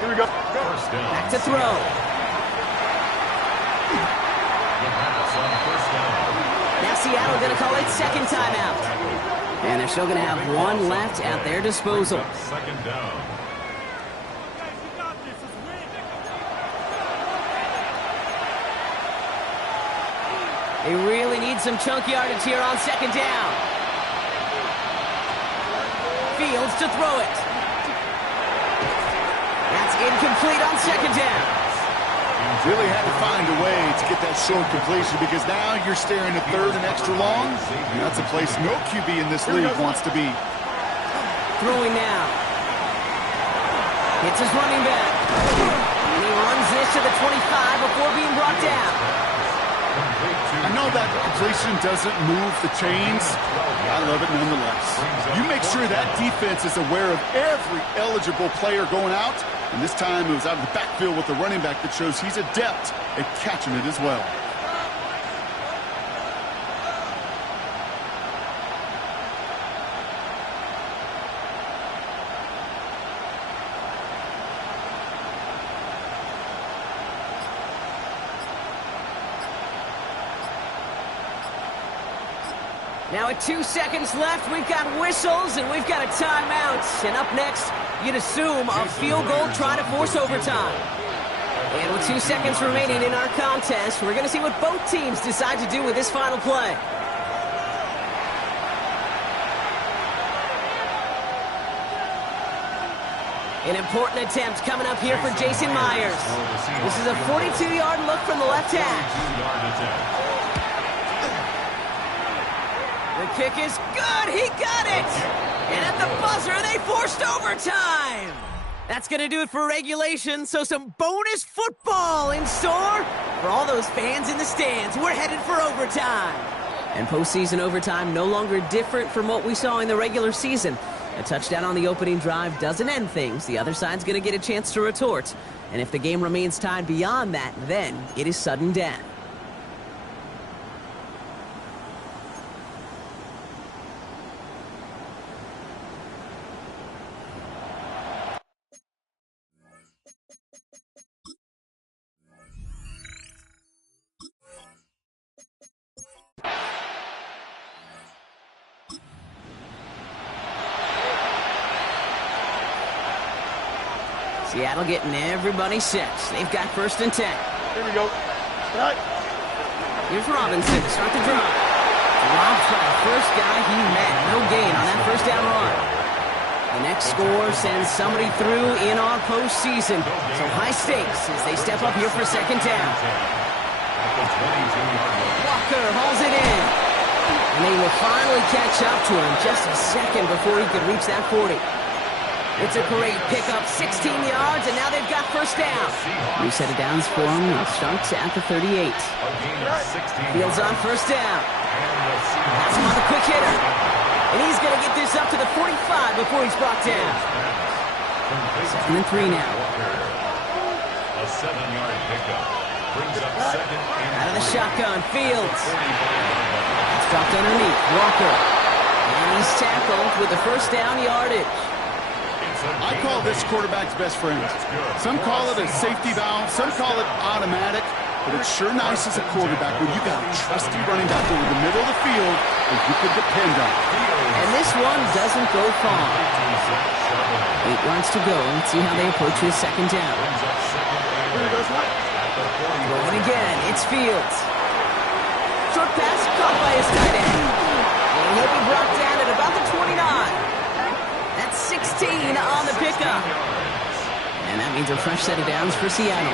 Here we go. Back to throw. Now Seattle going to call it second timeout. And they're still going to have one left at their disposal. Second down. They really need some chunk yardage here on second down. Fields to throw it. That's incomplete on second down. Really had to find a way to get that short completion because now you're staring at third and extra long. And that's a place no QB in this league wants to be. Throwing now. Hits his running back. And he runs this to the 25 before being brought down. I know that completion doesn't move the chains. I love it nonetheless. You make sure that defense is aware of every eligible player going out. And this time it was out of the backfield with the running back that shows he's adept at catching it as well. Now with 2 seconds left, we've got whistles and we've got a timeout. And up next, you'd assume a field goal trying to force overtime. And with 2 seconds remaining in our contest, we're going to see what both teams decide to do with this final play. An important attempt coming up here for Jason Myers. This is a 42-yard look from the left hash. The kick is good. He got it. And at the buzzer, they forced overtime. That's going to do it for regulation. So some bonus football in store for all those fans in the stands. We're headed for overtime. And postseason overtime no longer different from what we saw in the regular season. A touchdown on the opening drive doesn't end things. The other side's going to get a chance to retort. And if the game remains tied beyond that, then it is sudden death. Seattle getting everybody set. They've got first and 10. Here we go. Right. Here's Robinson to start the drive. Dropped by the first guy he met. No gain on that first down run. The next score sends somebody through in our postseason. So high stakes as they step up here for second down. Walker hauls it in. And they will finally catch up to him just a second before he could reach that 40. It's a great pickup, 16 yards, and now they've got first down. New set of downs for him. It starts at the 38. Fields on first down. That's him on the quick hitter. And he's going to get this up to the 45 before he's brought down. 2nd and 3 now. A 7-yard pickup. Brings up second and out of the shotgun, Fields. It's dropped underneath, Walker. And he's tackled with the first down yardage. I call this quarterback's best friend. Some call it a safety valve, some call it automatic, but it's sure nice as a quarterback when you got a trusty running back over the middle of the field that you could depend on. And this one doesn't go far. 8 yards to go. Let's see how they approach his second down. Throwing again, it's Fields. Short pass caught by his tight end. And he'll be brought down at about the 29. That's 16 on the pickup. And that means a fresh set of downs for Seattle.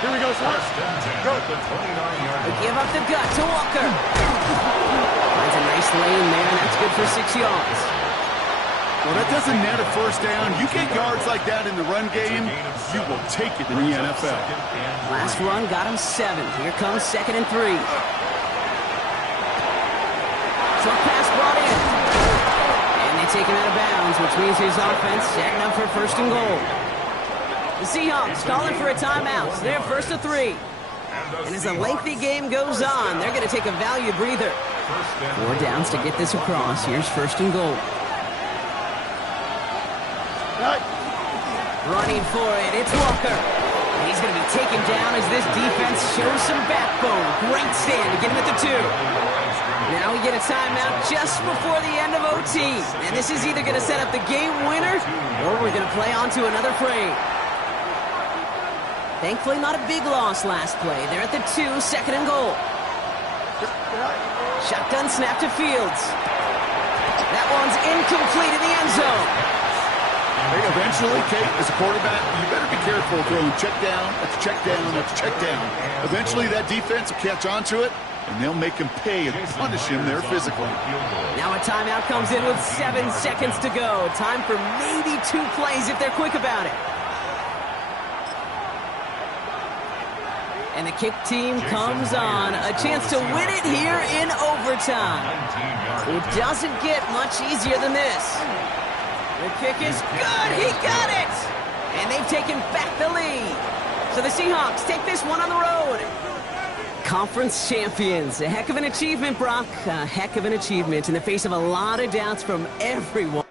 Here we go, son. Go. They give up the gut to Walker. Finds a nice lane there, and that's good for 6 yards. Well, that doesn't net a first down. You get yards like that in the run game, you will take it in the NFL. Last run got him 7. Here comes 2nd and 3. Short pass brought in. Take him out of bounds which means his offense setting up for first and goal. The Seahawks calling for a timeout. So they're first to 3. And as the lengthy game goes on, they're going to take a value breather. 4 downs to get this across. Here's first and goal. Running for it, it's Walker. And he's going to be taken down as this defense shows some backbone. Great stand to get him at the 2. Now we get a timeout just before the end of OT. And this is either going to set up the game winner, or we're going to play on to another frame. Thankfully, not a big loss last play. They're at the 2, second and goal. Shotgun snap to Fields. That one's incomplete in the end zone. Hey, eventually, Kate, as a quarterback, you better be careful throwing check down after check down after check down. Eventually, that defense will catch on to it, and they'll make him pay and punish him there physically. Now a timeout comes in with 7 seconds to go. Time for maybe 2 plays if they're quick about it. And the kick team comes on. A chance to win it here in overtime. It doesn't get much easier than this. The kick is good. He got it. And they've taken back the lead. So the Seahawks take this one on the road. Conference champions. A heck of an achievement, Brock. A heck of an achievement in the face of a lot of doubts from everyone.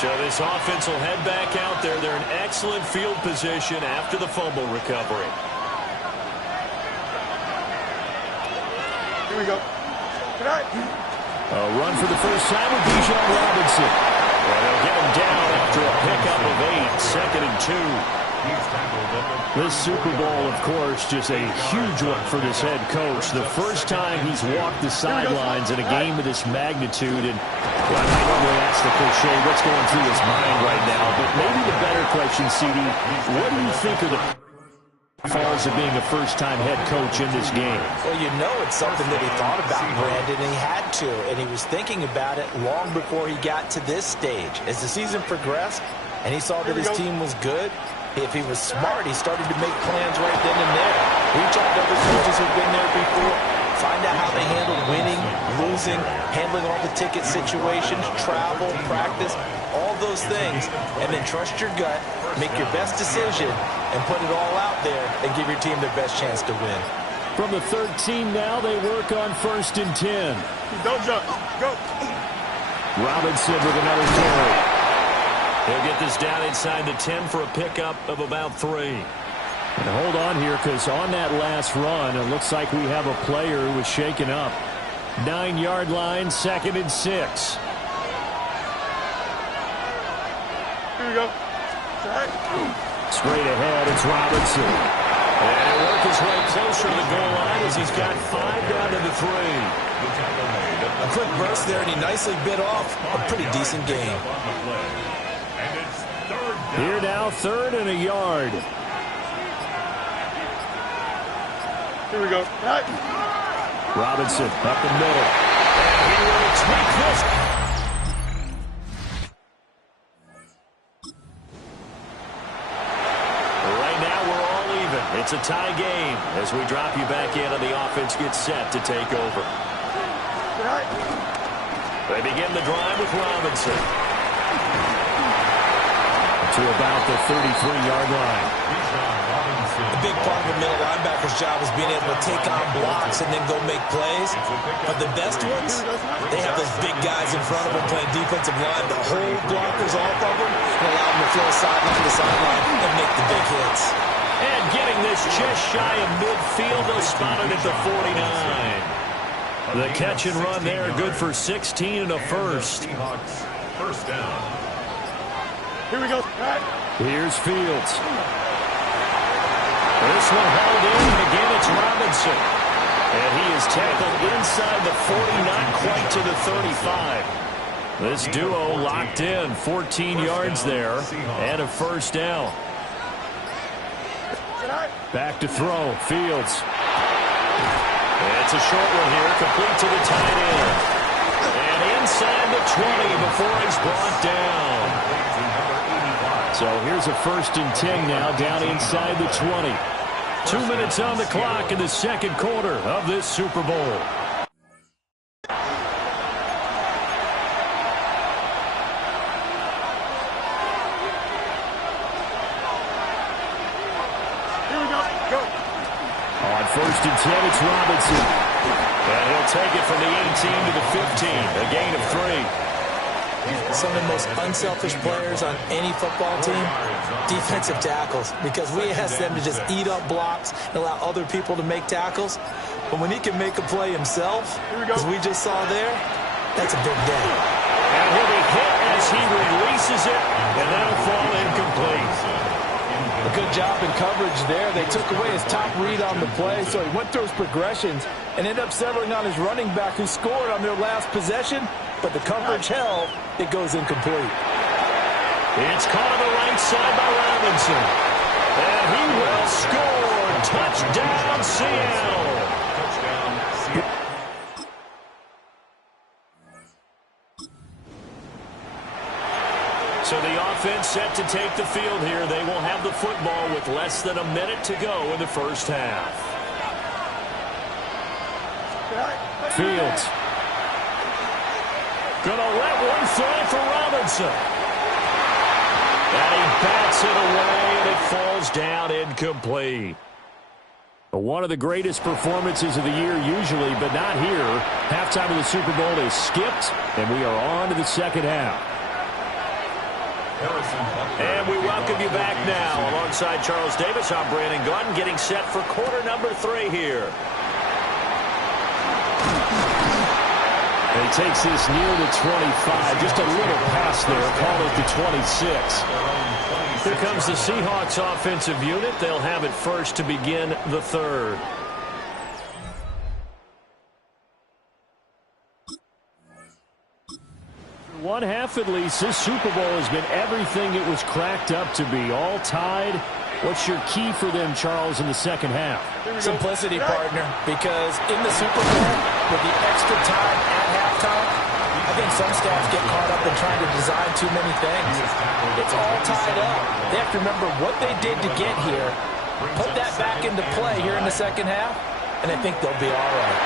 So this offense will head back out there. They're in excellent field position after the fumble recovery. Here we go. Good night. A run for the first time with Bijan Robinson. Well, they'll get him down after a pickup of 8, second and 2. This Super Bowl, of course, just a huge one for this head coach. The first time he's walked the sidelines in a game of this magnitude. And well, I normally ask the cliche, what's going through his mind right now? But maybe the better question, CD, what do you think are the falls of being a first-time head coach in this game? Well, you know it's something that he thought about, Brandon, and he had to. And he was thinking about it long before he got to this stage. As the season progressed and he saw that his team was good, if he was smart, he started to make plans right then and there. Reach out to other coaches who've been there before. Find out how they handled winning, losing, handling all the ticket situations, travel, practice, all those things. And then trust your gut, make your best decision, and put it all out there and give your team their best chance to win. From the 13 now, they work on 1st and 10. Don't jump. Go. Robinson with another carry. He'll get this down inside the 10 for a pickup of about 3. And hold on here, because on that last run, it looks like we have a player who was shaken up. 9-yard line, 2nd and 6. Here we go. Straight ahead, it's Robinson. And he'll work his way closer to the goal line as he's got 5 down to the 3. A quick burst there, and he nicely bit off a pretty decent gain. Here now, 3rd and a yard. Here we go. Robinson up the middle. And he will take this. Right now, we're all even. It's a tie game as we drop you back in and the offense gets set to take over. They begin the drive with Robinson. To about the 33-yard line. A big part of a middle linebacker's job is being able to take on blocks and then go make plays. But the best ones, they have those big guys in front of them playing defensive line to hold blockers off of them and allow them to flow sideline to sideline and make the big hits. And getting this just shy of midfield, they'll spot it at the 49. The catch and run there, good for 16 and a first. First down. Here we go. Here's Fields. This one hauled in, and again it's Robinson. And he is tackled inside the 40, not quite to the 35. This duo locked in, 14 yards there, and a first down. Back to throw, Fields. It's a short one here, complete to the tight end. And inside the 20 before he's brought down. So here's a 1st and 10 now, down inside the 20. 2 minutes on the clock in the second quarter of this Super Bowl. Here we go. Go. On 1st and 10, it's Robinson. And he'll take it from the 18 to the 15, a gain of 3. Some of the most unselfish players on any football team, defensive tackles, because we ask them to just eat up blocks and allow other people to make tackles. But when he can make a play himself, as we just saw there, that's a big day. And he'll be hit as he releases it, and that'll fall incomplete. A good job in coverage there. They took away his top read on the play, so he went through his progressions and ended up settling on his running back who scored on their last possession, but the coverage held. It goes incomplete. It's caught on the right side by Robinson. And he will score. Touchdown, Seattle. So the offense set to take the field here. They will have the football with less than a minute to go in the first half. Fields. Gonna let one fly for Robinson. And he bats it away, and it falls down incomplete. One of the greatest performances of the year usually, but not here. Halftime of the Super Bowl is skipped, and we are on to the second half. And we welcome you back now. Alongside Charles Davis, I'm Brandon Gordon, getting set for quarter number 3 here. And he takes this near the 25. Just a little pass there. Call it the 26. Here comes the Seahawks offensive unit. They'll have it first to begin the third. One half at least, this Super Bowl has been everything it was cracked up to be. All tied. What's your key for them, Charles, in the second half? Simplicity, partner, because in the Super Bowl, with the extra time at halftime, I think some staffs get caught up in trying to design too many things. It's all tied up. They have to remember what they did to get here, put that back into play here in the second half, and I think they'll be all right.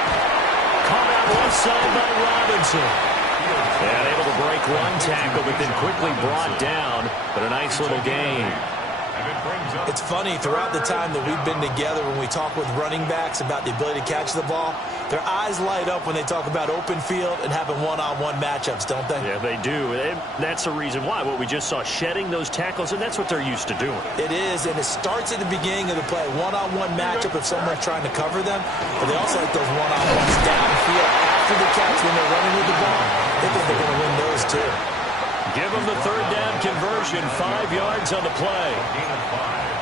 Caught out one side by Robinson. And able to break one tackle, but then quickly brought down. But a nice little gain. It's funny, throughout the time that we've been together, when we talk with running backs about the ability to catch the ball, their eyes light up when they talk about open field and having one-on-one matchups, don't they? Yeah, they do. And that's the reason why. What we just saw, shedding those tackles, and that's what they're used to doing. It is, and it starts at the beginning of the play. One-on-one matchup if someone's trying to cover them, but they also like those one-on-ones downfield after the catch when they're running with the ball. They think they're going to win those, too. Give them the third down conversion, 5 yards on the play.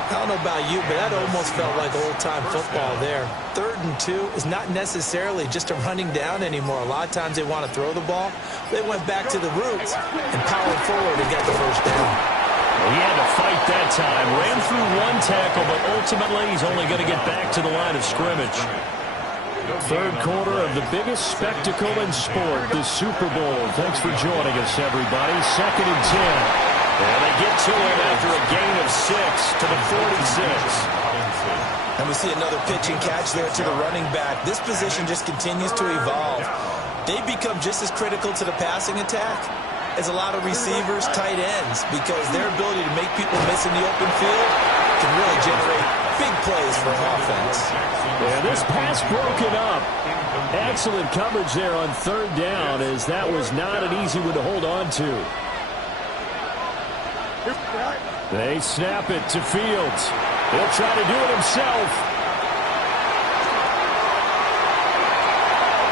I don't know about you, but that almost felt like old-time football there. 3rd and 2 is not necessarily just a running down anymore. A lot of times they want to throw the ball. They went back to the roots and powered forward and got the first down. Well, he had to fight that time. Ran through one tackle, but ultimately he's only going to get back to the line of scrimmage. Third quarter of the biggest spectacle in sport, the Super Bowl. Thanks for joining us, everybody. 2nd and 10. And they get to him after a gain of 6 to the 46. And we see another pitch and catch there to the running back. This position just continues to evolve. They become just as critical to the passing attack as a lot of receivers, tight ends, because their ability to make people miss in the open field can really generate big plays for an offense. Yeah, this pass broken up. Excellent coverage there on 3rd down, as that was not an easy one to hold on to. They snap it to Fields. He'll try to do it himself.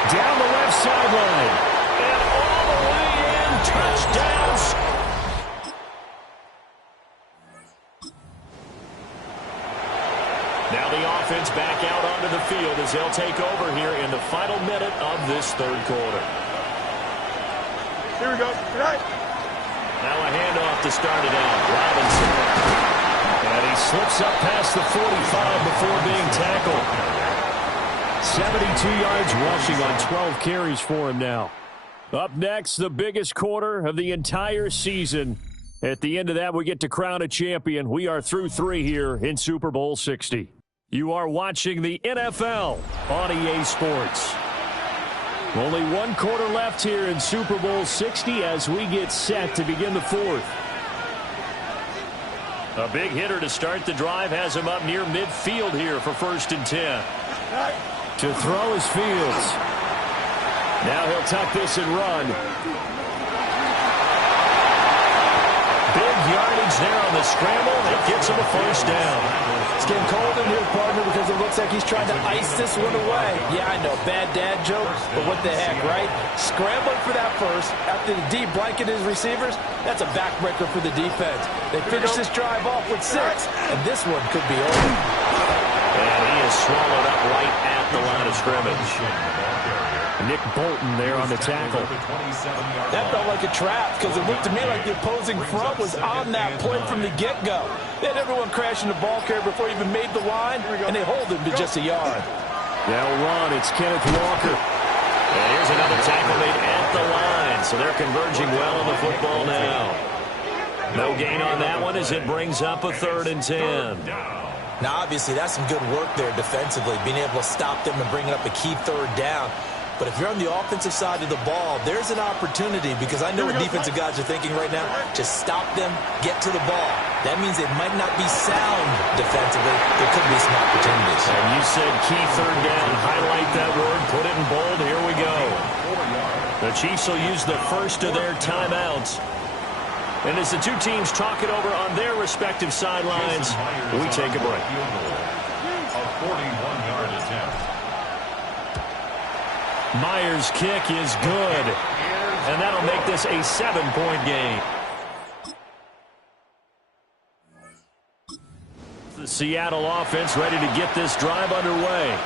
Down the left sideline. And all the way in. Touchdowns. Now the offense back out onto the field as they'll take over here in the final minute of this 3rd quarter. Here we go. Good night. Now a handoff to start it out. Robinson. And he slips up past the 45 before being tackled. 72 yards rushing on 12 carries for him now. Up next, the biggest quarter of the entire season. At the end of that, we get to crown a champion. We are through 3 here in Super Bowl 60. You are watching the NFL on EA Sports. Only 1 quarter left here in Super Bowl 60 as we get set to begin the 4th. A big hitter to start the drive has him up near midfield here for 1st and 10. To throw is Fields. Now he'll tuck this and run. Big yardage there on the scramble. It gets him a 1st down. It's getting cold in here, partner, because it looks like he's trying to ice this one away. Yeah, I know, bad dad joke, but what the heck, right? Scrambling for that first after the deep blanket his receivers. That's a backbreaker for the defense. They finish this drive off with 6, and this one could be over. And he is swallowed up right at the line of scrimmage. Nick Bolton there on the tackle. That felt like a trap because it looked to me like the opposing front was on that play from the get-go. They had everyone crashing the ball carrier before he even made the line, and they hold him to just a yard. They'll run. It's Kenneth Walker. And here's another tackle made at the line, so they're converging well on the football now. No gain on that one as it brings up a 3rd and 10. Now, obviously, that's some good work there defensively, being able to stop them and bring up a key 3rd down. But if you're on the offensive side of the ball, there's an opportunity because I know what defensive guys are thinking right now. Just stop them, get to the ball. That means it might not be sound defensively. There could be some opportunities. And you said key 3rd down. Highlight that word. Put it in bold. Here we go. The Chiefs will use the first of their timeouts. And as the 2 teams talk it over on their respective sidelines, we take a break. A 41-yard attempt. Myers' kick is good. And that'll make this a 7-point game. The Seattle offense ready to get this drive underway.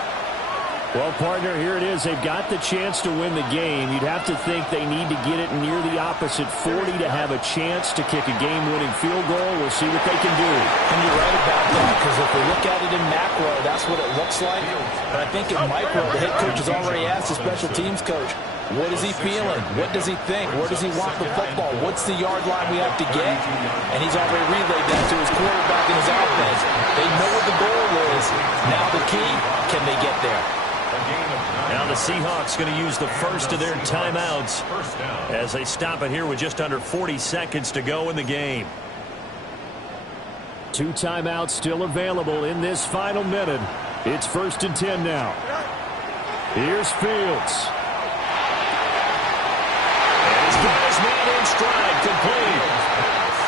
Well, partner, here it is. They've got the chance to win the game. You'd have to think they need to get it near the opposite 40 to have a chance to kick a game-winning field goal. We'll see what they can do. And you're right about that, because if we look at it in macro, that's what it looks like. But I think in micro, the head coach has already asked the special teams coach, what is he feeling? What does he think? Where does he want the football? What's the yard line we have to get? And he's already relayed that to his quarterback and his offense. They know what the goal is. Now the key, can they get there? Now the Seahawks going to use the first of their timeouts as they stop it here with just under 40 seconds to go in the game. 2 timeouts still available in this final minute. It's 1st and 10 now. Here's Fields. And he's got his man in stride, complete.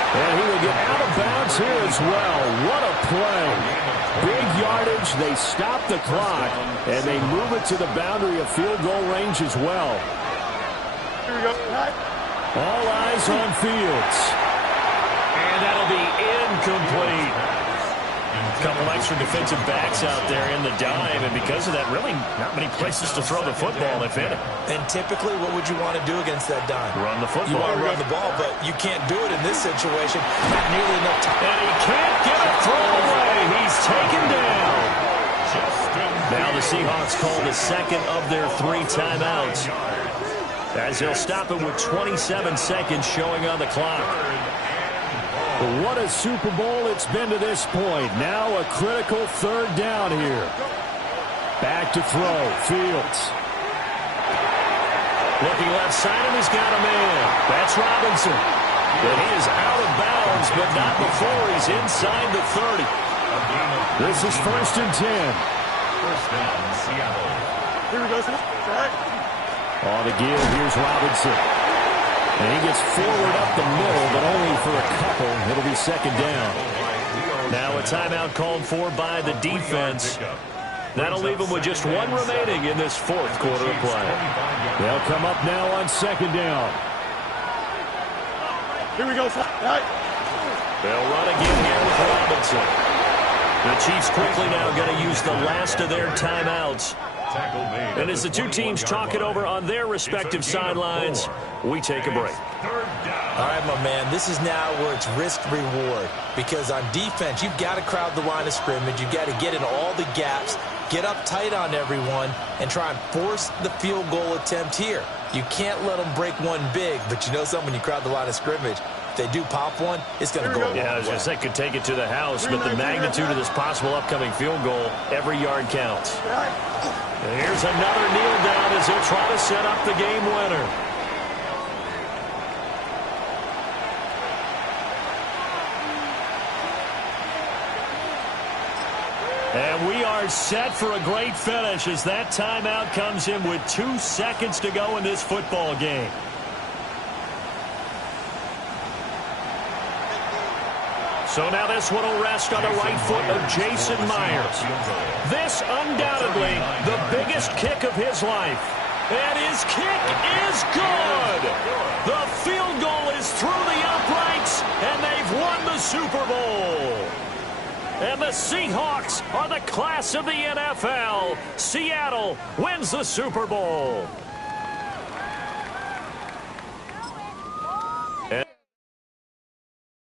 And he will get out of bounds here as well. What a play. Big yardage. They stop the clock, and they move it to the boundary of field goal range as well. Here we go. All eyes on Fields. And that'll be incomplete. A couple extra defensive backs out there in the dime, and because of that, really not many places to throw the football, if any. And typically, what would you want to do against that dime? Run the football. You want to run the ball, but you can't do it in this situation. Not nearly enough time. And he can't get a throw away. He's taken down. Now the Seahawks call the second of their 3 timeouts, as they'll stop it with 27 seconds showing on the clock. What a Super Bowl it's been to this point. Now a critical 3rd down here. Back to throw. Fields. Looking left side, and he's got a man. That's Robinson. But he is out of bounds, but not before he's inside the 30. This is 1st and 10. First down, Seattle. Here we go. On the give, here's Robinson. And he gets forward up the middle, but only for a couple. It'll be 2nd down. Now a timeout called for by the defense. That'll leave them with just 1 remaining in this 4th quarter of play. They'll come up now on 2nd down. Here we go. They'll run again here with Robinson. The Chiefs quickly now going to use the last of their timeouts. And as the 2 teams talk it over on their respective sidelines, we take a break. All right, my man, this is now where it's risk-reward. Because on defense, you've got to crowd the line of scrimmage. You've got to get in all the gaps, get up tight on everyone, and try and force the field goal attempt here. You can't let them break one big, but you know something, when you crowd the line of scrimmage, if they do pop one, it's going to go a long way. Yeah, I was going to say, could take it to the house, but the magnitude of this possible upcoming field goal, every yard counts. And here's another kneel down as they'll try to set up the game winner. And we are set for a great finish as that timeout comes in with 2 seconds to go in this football game. So now this one will rest on the right foot of Jason Myers. This undoubtedly the biggest kick of his life. And his kick is good. The field goal is through the uprights, and they've won the Super Bowl. And the Seahawks are the class of the NFL. Seattle wins the Super Bowl.